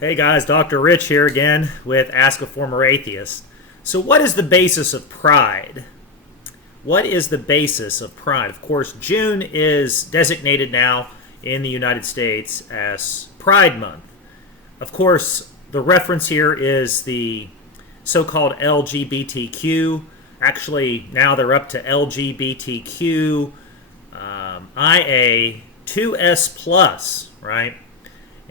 Hey guys, Dr. Rich here again with Ask a Former Atheist. So what is the basis of pride? What is the basis of pride? Of course, June is designated now in the United States as Pride Month. Of course, the reference here is the so-called LGBTQ. Actually, now they're up to LGBTQ IA 2S+, right?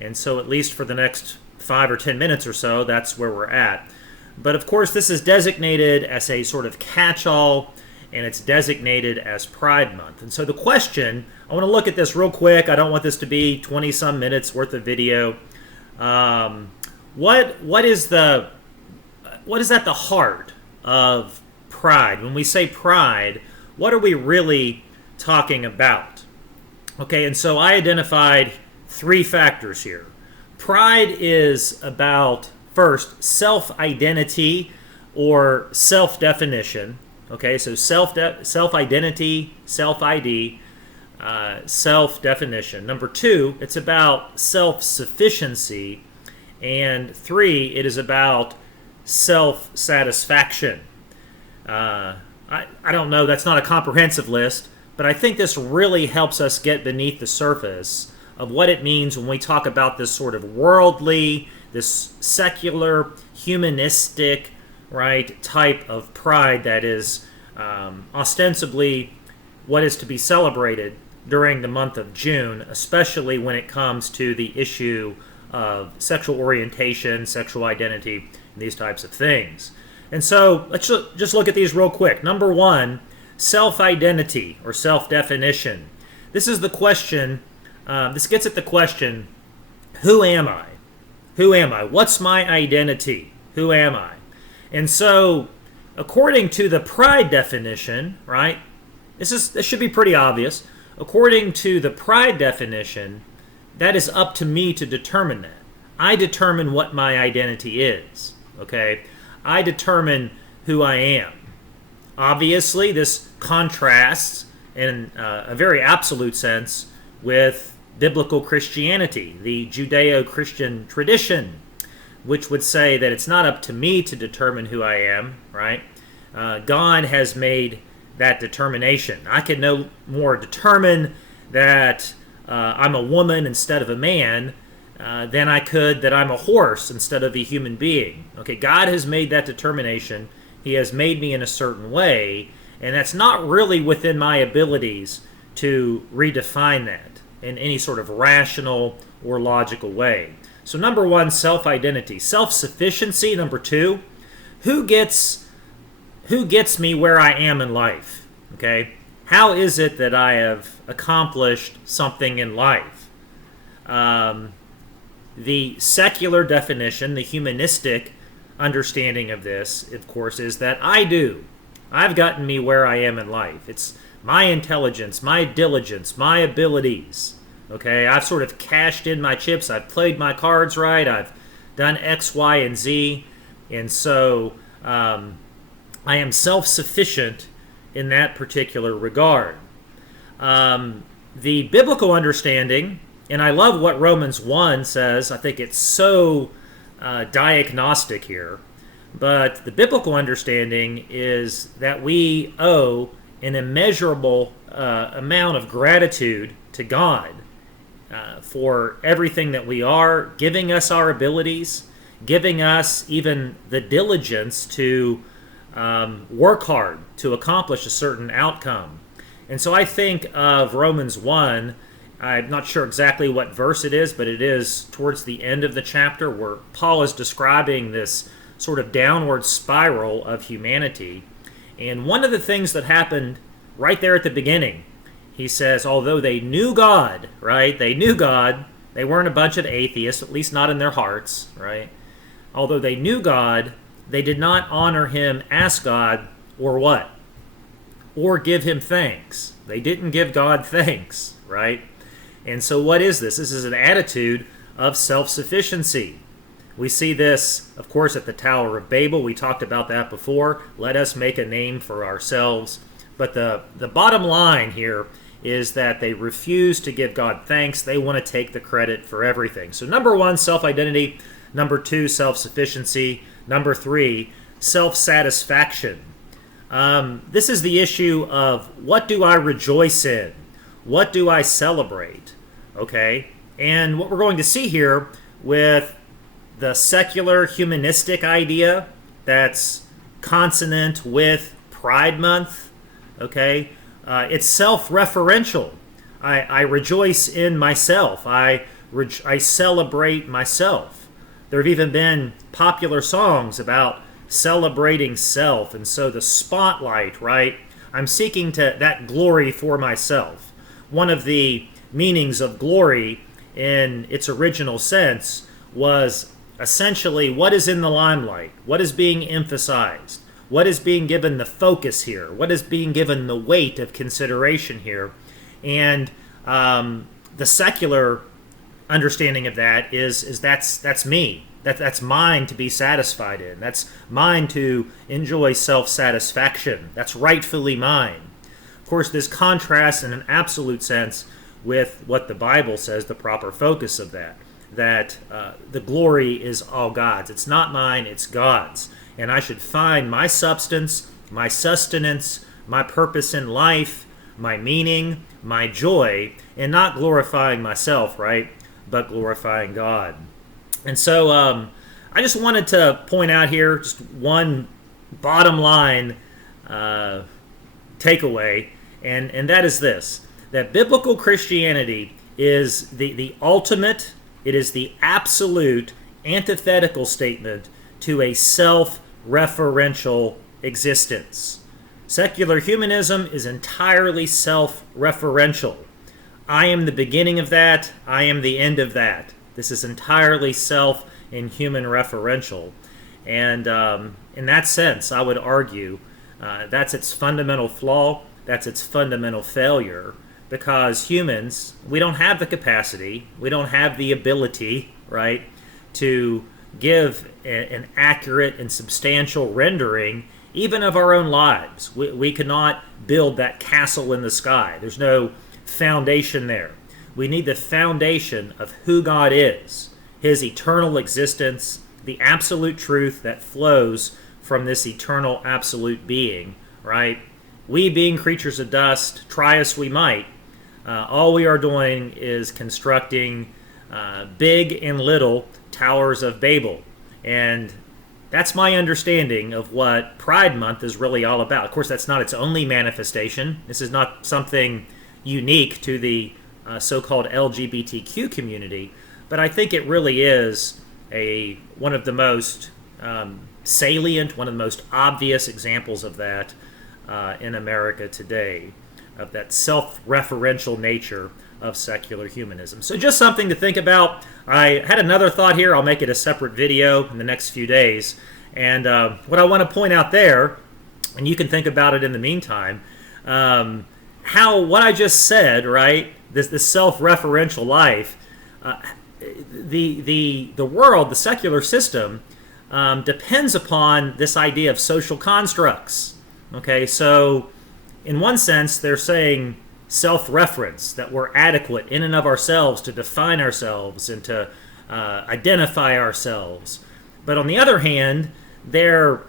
And so at least for the next 5 or 10 minutes or so, that's where we're at. But of course, this is designated as a sort of catch-all, and it's designated as Pride Month. And so the question, I want to look at this real quick. I don't want this to be 20-some minutes worth of video. What is at the heart of pride? When we say pride, what are we really talking about? Okay, and so I identified 3 factors here. Pride is about, first, self-identity or self-definition. Okay, so self-identity, self-ID, self-definition. Number 2, it's about self-sufficiency. And 3, it is about self-satisfaction. I don't know, that's not a comprehensive list, but I think this really helps us get beneath the surface of what it means when we talk about this sort of worldly, this secular, humanistic, right, type of pride that is ostensibly what is to be celebrated during the month of June, especially when it comes to the issue of sexual orientation, sexual identity, and these types of things. And so let's just look at these real quick. Number 1, self-identity or self-definition. This is the question. This gets at the question, who am I? Who am I? What's my identity? Who am I? And so, according to the pride definition, right, this should be pretty obvious. According to the pride definition, that is up to me to determine that. I determine what my identity is, okay? I determine who I am. Obviously, this contrasts in a very absolute sense with biblical Christianity, the Judeo-Christian tradition, which would say that it's not up to me to determine who I am, right? God has made that determination. I can no more determine that I'm a woman instead of a man than I could that I'm a horse instead of a human being. Okay, God has made that determination. He has made me in a certain way, and that's not really within my abilities to redefine that in any sort of rational or logical way. So number 1, self-identity. Self-sufficiency, number 2. Who gets me where I am in life? Okay? How is it that I have accomplished something in life? The secular definition, the humanistic understanding of this, of course, is that I do. I've gotten me where I am in life. It's my intelligence, my diligence, my abilities. Okay, I've sort of cashed in my chips. I've played my cards right. I've done X, Y, and Z. And so I am self-sufficient in that particular regard. The biblical understanding, and I love what Romans 1 says. I think it's so diagnostic here. But the biblical understanding is that we owe an immeasurable amount of gratitude to God for everything that we are, giving us our abilities, giving us even the diligence to work hard to accomplish a certain outcome. And so I think of Romans 1, I'm not sure exactly what verse it is, but it is towards the end of the chapter where Paul is describing this sort of downward spiral of humanity. And one of the things that happened right there at the beginning, he says, although they knew God, right? They knew God. They weren't a bunch of atheists, at least not in their hearts, right? Although they knew God, they did not honor him as God or what? Or give him thanks. They didn't give God thanks, right? And so what is this? This is an attitude of self-sufficiency. We see this, of course, at the Tower of Babel. We talked about that before. Let us make a name for ourselves. But the bottom line here is that they refuse to give God thanks. They want to take the credit for everything. So number one, self-identity. Number two, self-sufficiency. Number three, self-satisfaction. This is the issue of what do I rejoice in? What do I celebrate? Okay? And what we're going to see here with the secular humanistic idea that's consonant with Pride Month, okay? It's self-referential. I rejoice in myself. I celebrate myself. There have even been popular songs about celebrating self, and so the spotlight, right? I'm seeking that glory for myself. One of the meanings of glory in its original sense was essentially what is in the limelight, what is being emphasized, what is being given the focus here, what is being given the weight of consideration here. And the secular understanding of that is that's me. That's mine to be satisfied in. That's mine to enjoy self-satisfaction. That's rightfully mine. Of course, this contrasts in an absolute sense with what the Bible says, the proper focus of that the glory is all God's. It's not mine, it's God's. And I should find my substance, my sustenance, my purpose in life, my meaning, my joy, in not glorifying myself, right, but glorifying God. And so I just wanted to point out here just one bottom line takeaway, and that is this, that biblical Christianity is the ultimate, it is the absolute antithetical statement to a self-referential existence. Secular humanism is entirely self-referential. I am the beginning of that, I am the end of that. This is entirely self and human referential. And in that sense, I would argue that's its fundamental flaw, that's its fundamental failure, because humans, we don't have the capacity, we don't have the ability, right, to give an accurate and substantial rendering even of our own lives. We cannot build that castle in the sky. There's no foundation there. We need the foundation of who God is, his eternal existence, the absolute truth that flows from this eternal absolute being, right? We being creatures of dust, try as we might, all we are doing is constructing big and little towers of Babel. And that's my understanding of what Pride Month is really all about. Of course, that's not its only manifestation. This is not something unique to the so-called LGBTQ community, but I think it really is one of the most salient, one of the most obvious examples of that in America today, of that self-referential nature of secular humanism. So just something to think about. I had another thought here. I'll make it a separate video in the next few days. And what I want to point out there, and you can think about it in the meantime, how what I just said, right, this self-referential life, the world, the secular system, depends upon this idea of social constructs. Okay, so in one sense, they're saying self-reference, that we're adequate in and of ourselves to define ourselves and to identify ourselves. But on the other hand, they're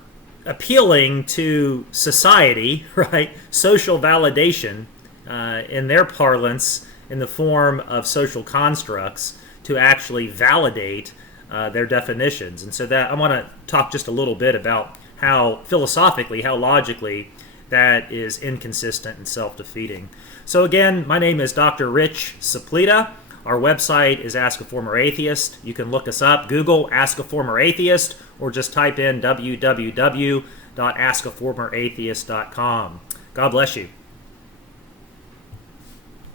appealing to society, right? Social validation, in their parlance, in the form of social constructs, to actually validate their definitions. And so that I want to talk just a little bit about how philosophically, how logically, that is inconsistent and self-defeating. So again, my name is Dr. Rich Suplita. Our website is Ask a Former Atheist. You can look us up, Google Ask a Former Atheist, or just type in www.askaformeratheist.com. God bless you.